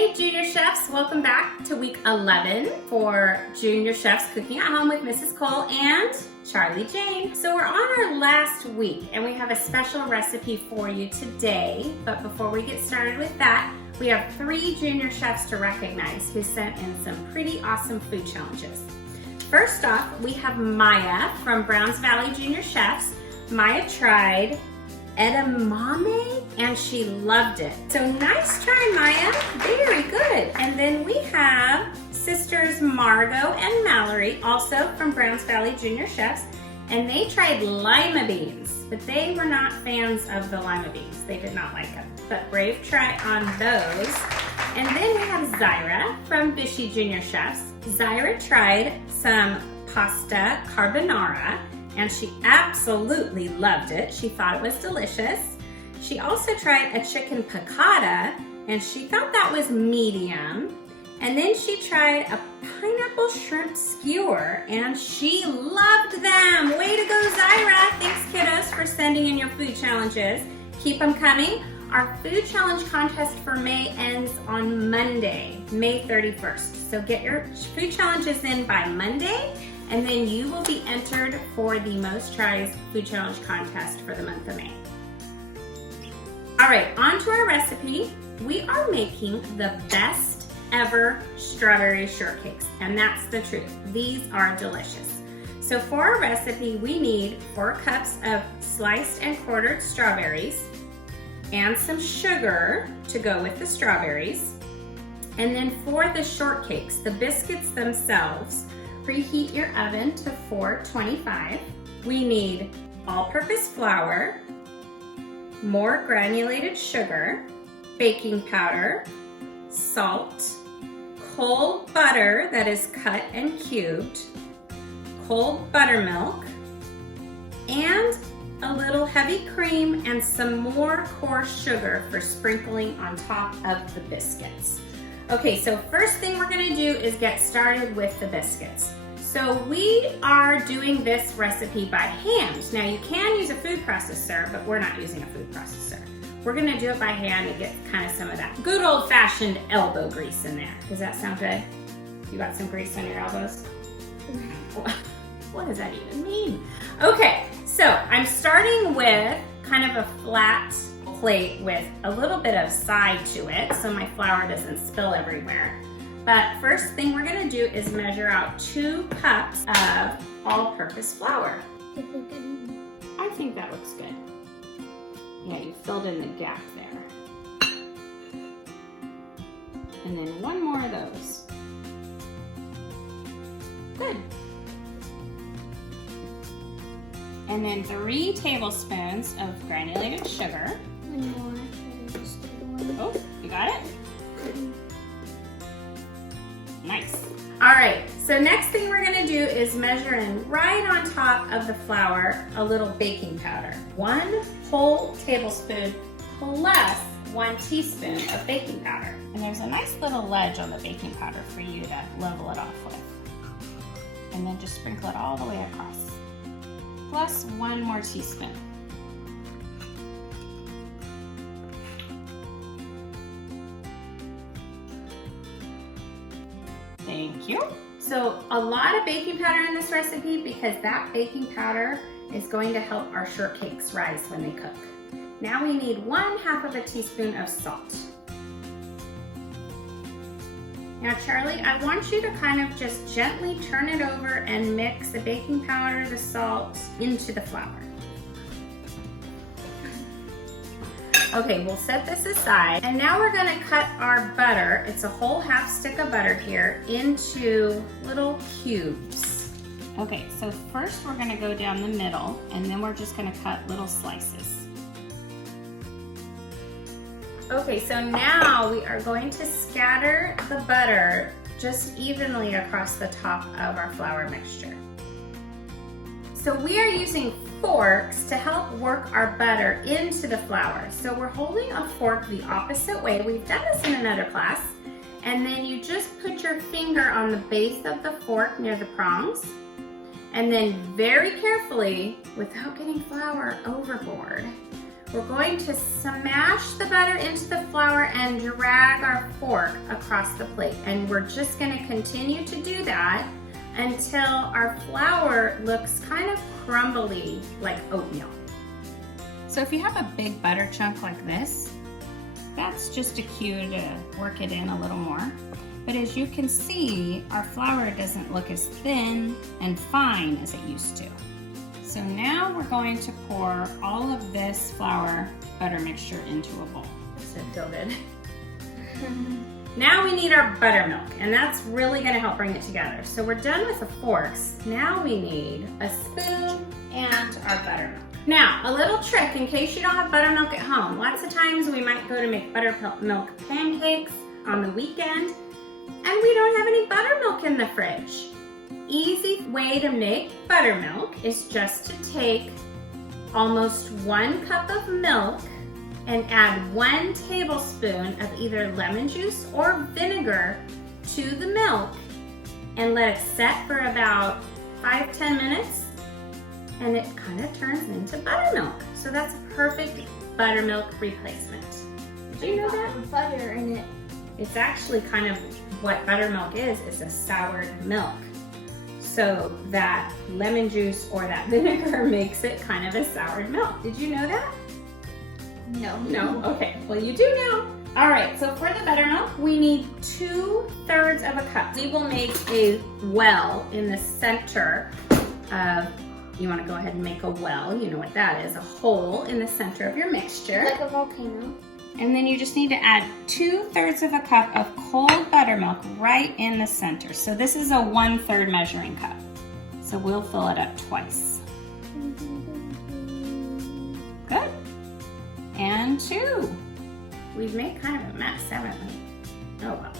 Hey Junior Chefs, welcome back to week 11 for Junior Chefs Cooking at Home with Mrs. Cole and Charlie Jane. So we're on our last week and we have a special recipe for you today. But before we get started with that, we have 3 junior chefs to recognize who sent in some pretty awesome food challenges. First off, we have Maya from Browns Valley Junior Chefs. Maya tried edamame and she loved it. So nice try, Maya. Very good. And then we have sisters Margot and Mallory, also from Browns Valley Junior Chefs, and they tried lima beans, but they were not fans of the lima beans. They did not like them, but brave try on those. And then we have Zyra from Bishy Junior Chefs. Zyra tried some pasta carbonara and she absolutely loved it. She thought it was delicious. She also tried a chicken piccata and she thought that was medium. And then she tried a pineapple shrimp skewer and she loved them. Way to go, Zyra. Thanks, kiddos, for sending in your food challenges. Keep them coming. Our food challenge contest for May ends on Monday, May 31st. So get your food challenges in by Monday, and then you will be entered for the Most Tries Food Challenge contest for the month of May. All right, on to our recipe. We are making the best ever strawberry shortcakes, and that's the truth. These are delicious. So for our recipe, we need 4 cups of sliced and quartered strawberries and some sugar to go with the strawberries. And then for the shortcakes, the biscuits themselves, preheat your oven to 425. We need all-purpose flour, more granulated sugar, baking powder, salt, cold butter that is cut and cubed, cold buttermilk, and a little heavy cream and some more coarse sugar for sprinkling on top of the biscuits. Okay, so first thing we're gonna do is get started with the biscuits. So we are doing this recipe by hand. Now you can use a food processor, but we're not using a food processor. We're gonna do it by hand and get kind of some of that good old-fashioned elbow grease in there. Does that sound good? You got some grease on your elbows? What does that even mean? Okay, so I'm starting with kind of a flat plate with a little bit of side to it so my flour doesn't spill everywhere. But first thing we're gonna do is measure out 2 cups of all-purpose flour. I think that looks good. Yeah, you filled in the gap there. And then 1 more of those. Good. And then 3 tablespoons of granulated sugar. Oh, you got it? Nice. All right, so next thing we're gonna do is measure in right on top of the flour a little baking powder. 1 whole tablespoon plus 1 teaspoon of baking powder. And there's a nice little ledge on the baking powder for you to level it off with. And then just sprinkle it all the way across. Plus 1 more teaspoon. Thank you. So a lot of baking powder in this recipe because that baking powder is going to help our shortcakes rise when they cook. Now we need 1/2 of a teaspoon of salt. Now Charlie, I want you to kind of just gently turn it over and mix the baking powder, the salt into the flour. Okay, we'll set this aside. And now we're gonna cut our butter, it's a whole 1/2 stick of butter here, into little cubes. Okay, so first we're gonna go down the middle and then we're just gonna cut little slices. Okay, so now we are going to scatter the butter just evenly across the top of our flour mixture. So we are using forks to help work our butter into the flour. So we're holding a fork the opposite way. We've done this in another class. And then you just put your finger on the base of the fork near the prongs. And then very carefully, without getting flour overboard, we're going to smash the butter into the flour and drag our fork across the plate. And we're just gonna continue to do that until our flour looks kind of crumbly like oatmeal. So if you have a big butter chunk like this, that's just a cue to work it in a little more. But as you can see, our flour doesn't look as thin and fine as it used to. So now we're going to pour all of this flour butter mixture into a bowl. So feel good. Now we need our buttermilk, and that's really gonna help bring it together. So we're done with the forks. Now we need a spoon and our buttermilk. Now, a little trick in case you don't have buttermilk at home. Lots of times we might go to make buttermilk pancakes on the weekend, and we don't have any buttermilk in the fridge. Easy way to make buttermilk is just to take almost 1 cup of milk and add 1 tablespoon of either lemon juice or vinegar to the milk and let it set for about 5-10 minutes, and it kind of turns into buttermilk. So that's a perfect buttermilk replacement. Did you know that? Butter in it. It's actually kind of what buttermilk is a soured milk. So that lemon juice or that vinegar makes it kind of a soured milk. Did you know that? No. No? Okay, well you do now. All right, so for the buttermilk, we need 2/3 of a cup. We will make a well in the center of, you wanna go ahead and make a well, you know what that is, a hole in the center of your mixture. Like a volcano. And then you just need to add 2/3 of a cup of cold buttermilk right in the center. So this is a 1/3 measuring cup. So we'll fill it up twice. Good. And 2. We've made kind of a mess, haven't we? Oh well,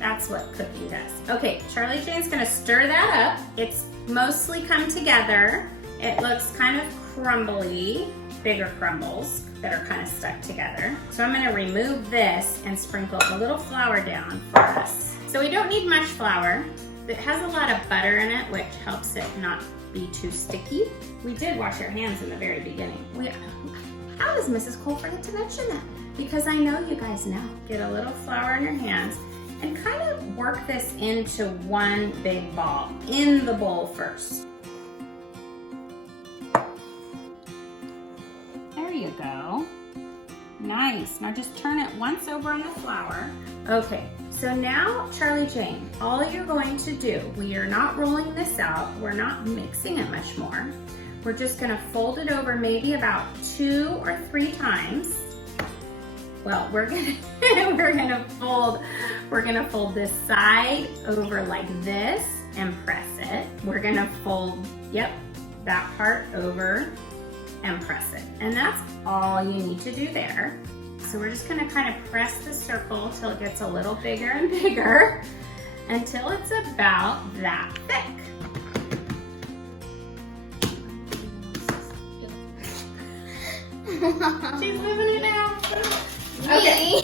that's what cooking does. Okay, Charlie Jane's gonna stir that up. It's mostly come together. It looks kind of crumbly, bigger crumbles that are kind of stuck together. So I'm gonna remove this and sprinkle a little flour down for us. So we don't need much flour. It has a lot of butter in it, which helps it not be too sticky. We did wash our hands in the very beginning. How does Mrs. Cole forget to mention that? Because I know you guys know. Get a little flour in your hands and kind of work this into one big ball in the bowl first. There you go. Nice. Now just turn it once over on the flour. Okay, so now, Charlie Jane, all you're going to do, we are not rolling this out, we're not mixing it much more. We're just gonna fold it over maybe about 2 or 3 times. Well, we're gonna fold this side over like this and press it. We're gonna fold, yep, that part over and press it. And that's all you need to do there. So we're just gonna kind of press the circle till it gets a little bigger and bigger until it's about that thick. She's moving it now. Okay.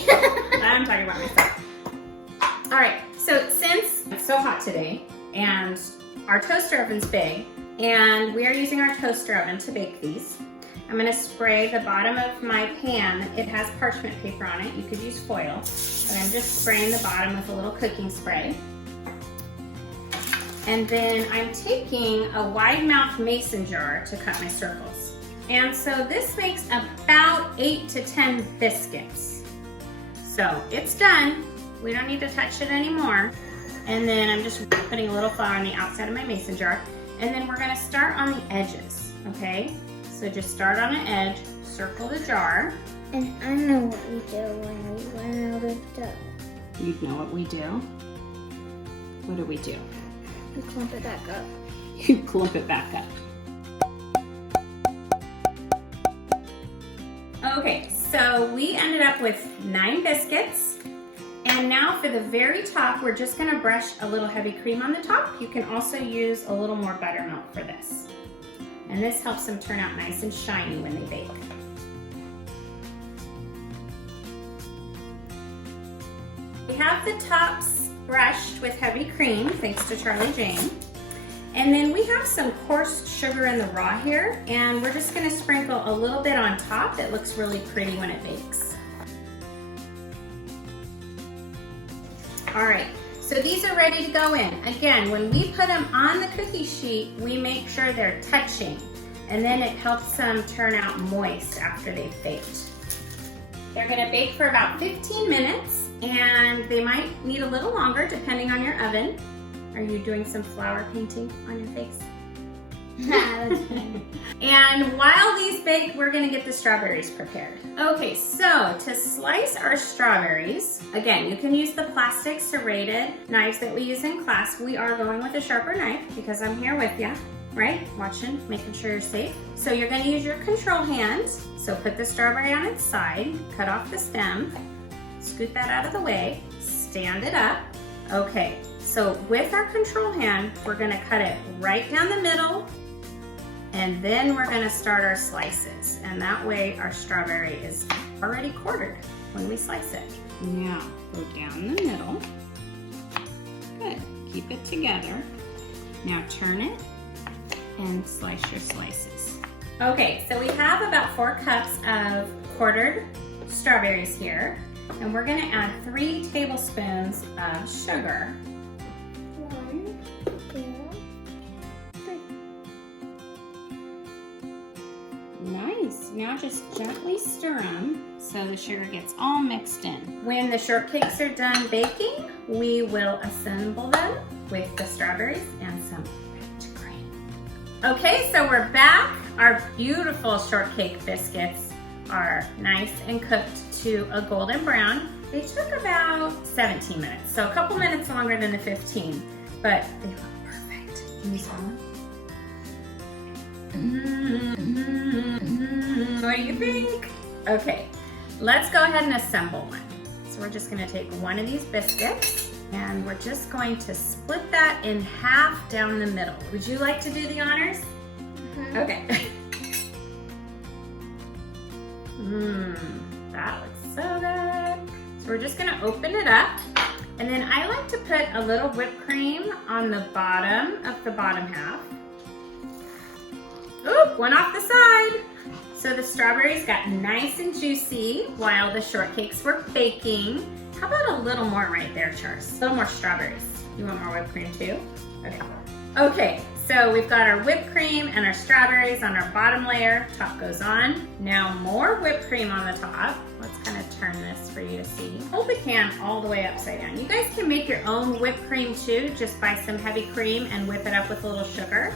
I'm talking about myself. All right, so since it's so hot today and our toaster oven's big and we are using our toaster oven to bake these, I'm gonna spray the bottom of my pan. It has parchment paper on it. You could use foil, but I'm just spraying the bottom with a little cooking spray. And then I'm taking a wide mouth mason jar to cut my circles. And so this makes about 8 to 10 biscuits. So it's done. We don't need to touch it anymore. And then I'm just putting a little flour on the outside of my mason jar. And then we're gonna start on the edges, okay? So just start on the edge, circle the jar. And I know what we do when we run out of dough. You know what we do? What do we do? You clump it back up. You clump it back up. Okay, so we ended up with 9 biscuits. And now for the very top, we're just gonna brush a little heavy cream on the top. You can also use a little more buttermilk for this. And this helps them turn out nice and shiny when they bake. We have the tops brushed with heavy cream, thanks to Charlie Jane. And then we have some coarse sugar in the raw here, and we're just gonna sprinkle a little bit on top. It looks really pretty when it bakes. All right, so these are ready to go in. Again, when we put them on the cookie sheet, we make sure they're touching, and then it helps them turn out moist after they've baked. They're gonna bake for about 15 minutes, and they might need a little longer depending on your oven. Are you doing some flower painting on your face? And while these bake, we're gonna get the strawberries prepared. Okay, so to slice our strawberries, again, you can use the plastic serrated knives that we use in class. We are going with a sharper knife because I'm here with you, right? Watching, making sure you're safe. So you're gonna use your control hand. So put the strawberry on its side, cut off the stem, scoot that out of the way, stand it up. Okay, so with our control hand, we're gonna cut it right down the middle, and then we're gonna start our slices. And that way our strawberry is already quartered when we slice it. Now, go down the middle. Good, keep it together. Now turn it and slice your slices. Okay, so we have about 4 cups of quartered strawberries here, and we're gonna add 3 tablespoons of sugar. 1, 2, 3. Nice, now just gently stir them so the sugar gets all mixed in. When the shortcakes are done baking, we will assemble them with the strawberries and some whipped cream. Okay, so we're back. Our beautiful shortcake biscuits are nice and cooked to a golden brown. They took about 17 minutes, so a couple minutes longer than the 15, but they look perfect. Can you smell them? What do you think? Okay, let's go ahead and assemble one. So we're just gonna take one of these biscuits and we're just going to split that in half down the middle. Would you like to do the honors? Okay. That looks so good. So we're just gonna open it up, and then I like to put a little whipped cream on the bottom of the bottom half. Oop, one off the side. So the strawberries got nice and juicy while the shortcakes were baking. How about a little more right there, Charles? A little more strawberries. You want more whipped cream too? Okay. Okay, so we've got our whipped cream and our strawberries on our bottom layer. Top goes on. Now more whipped cream on the top. Let's kind of turn this for you to see. Hold the can all the way upside down. You guys can make your own whipped cream too. Just buy some heavy cream and whip it up with a little sugar.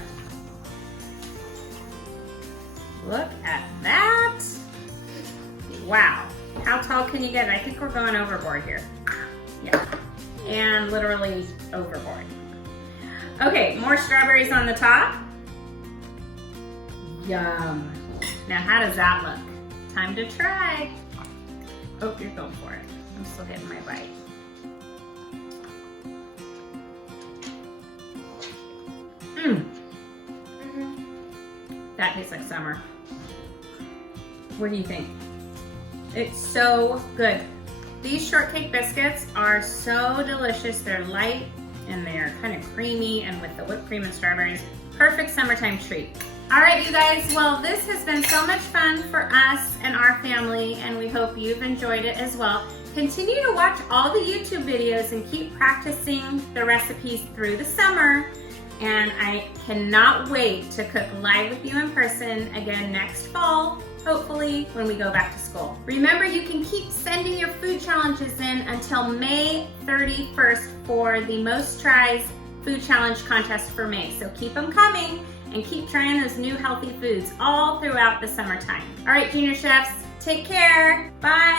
Look at that. Wow. How tall can you get? I think we're going overboard here. Yeah. And literally overboard. Okay, more strawberries on the top. Yum. Now how does that look? Time to try. Oh, you're going for it. I'm still getting my bite. That tastes like summer. What do you think? It's so good. These shortcake biscuits are so delicious. They're light and they're kind of creamy, and with the whipped cream and strawberries, perfect summertime treat. All right, you guys, well, this has been so much fun for us and our family, and we hope you've enjoyed it as well. Continue to watch all the YouTube videos and keep practicing the recipes through the summer. And I cannot wait to cook live with you in person again next fall, hopefully when we go back to school. Remember, you can keep sending your food challenges in until May 31st for the Most Tries Food Challenge contest for May. So keep them coming and keep trying those new healthy foods all throughout the summertime. All right, Junior Chefs, take care. Bye.